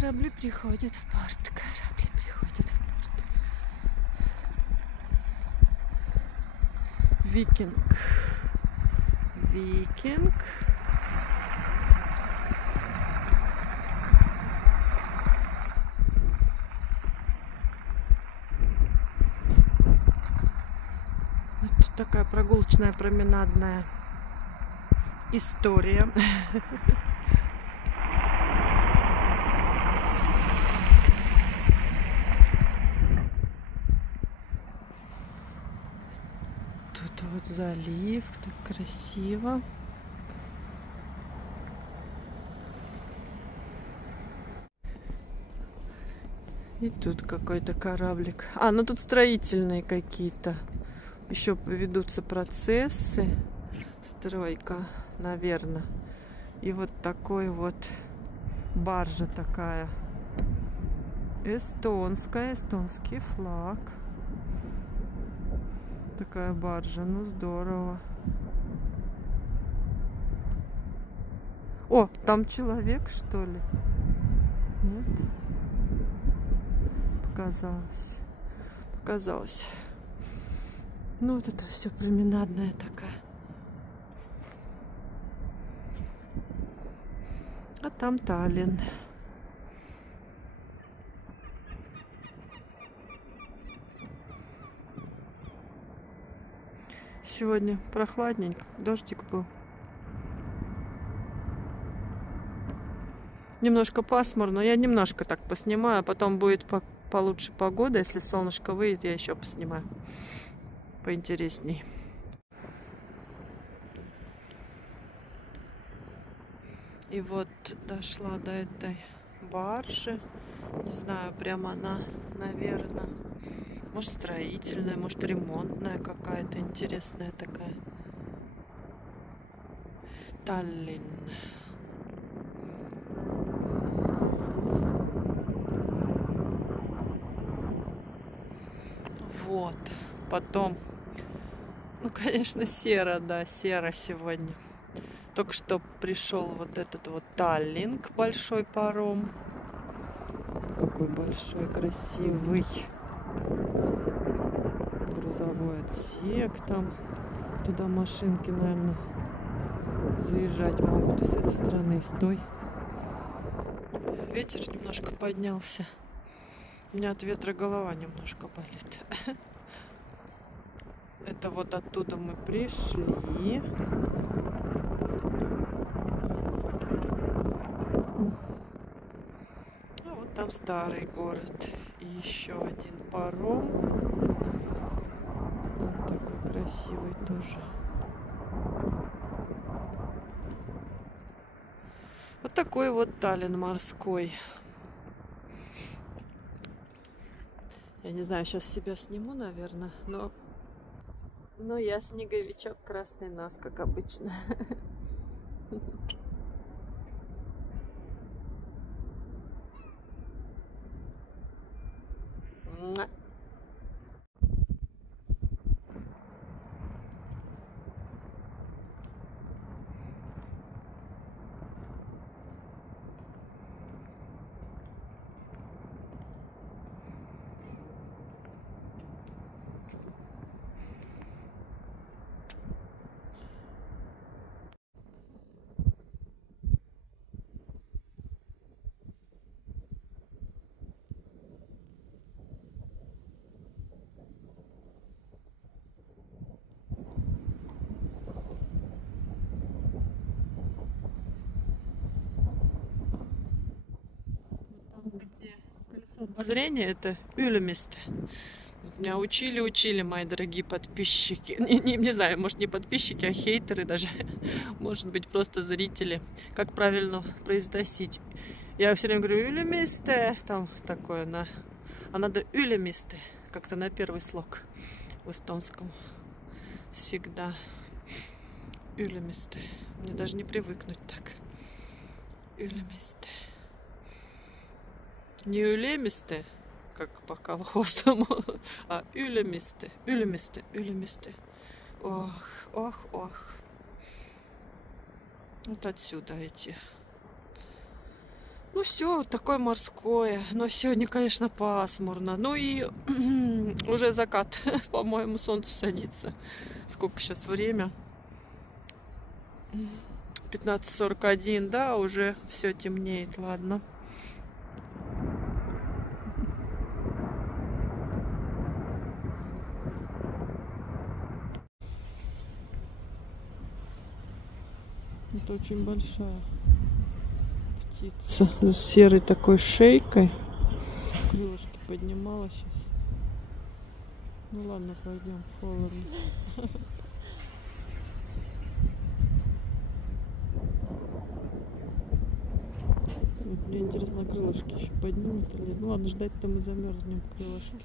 Корабли приходят в порт, корабли приходят в порт. Викинг. Викинг. Тут такая прогулочная променадная история. Тут вот залив, так красиво. И тут какой-то кораблик. А, ну тут строительные какие-то. Еще ведутся процессы. Стройка, наверное. И вот такой вот баржа такая. Эстонская, эстонский флаг. Такая баржа, ну здорово. О, там человек, что ли? Нет? Показалось. Показалось. Ну вот это все променадная такая. А там Таллин. Сегодня прохладненько, дождик был. Немножко пасмурно, я немножко так поснимаю, а потом будет получше погода, если солнышко выйдет, я еще поснимаю. Поинтересней. И вот дошла до этой баржи. Не знаю, прямо она, наверное, может строительная, может ремонтная какая-то интересная такая. Таллин. Вот. Потом, ну, конечно, серо, да, серо сегодня. Только что пришел вот этот вот Таллинг, большой паром. Какой большой, красивый. Грузовой отсек там. Туда машинки, наверное, заезжать могут и с этой стороны, и с той. Ветер немножко поднялся. У меня от ветра голова немножко болит. Это вот оттуда мы пришли. А вот там старый город. И еще один паром. Вот такой красивый тоже. Вот такой вот Таллин морской. Я не знаю, сейчас себя сниму, наверное, но я снеговичок, красный нос, как обычно. Где колесо обозрения, это Ylemmiste. Меня учили мои дорогие подписчики. Не знаю, может не подписчики, а хейтеры даже. Может быть просто зрители. Как правильно произносить. Я все время говорю Ylemmiste. Там такое на... А надо Ylemmiste. Как-то на первый слог в эстонском. Всегда Ylemmiste. Мне даже не привыкнуть так. Ylemmiste. Не Ylemmiste, как по колхозному, а Ylemmiste, Ylemmiste, Ylemmiste. Ох, ох, ох. Вот отсюда эти Ну все, вот такое морское. Но сегодня, конечно, пасмурно. Ну и уже закат. По-моему, солнце садится. Сколько сейчас время? 15:41, да, уже все темнеет, ладно. Это очень большая птица с серой такой шейкой. Крылышки поднимала сейчас. Ну ладно, пойдем, холодно. Мне интересно, крылышки еще поднимет или нет. Ну ладно, ждать-то мы замерзнем, крылышки.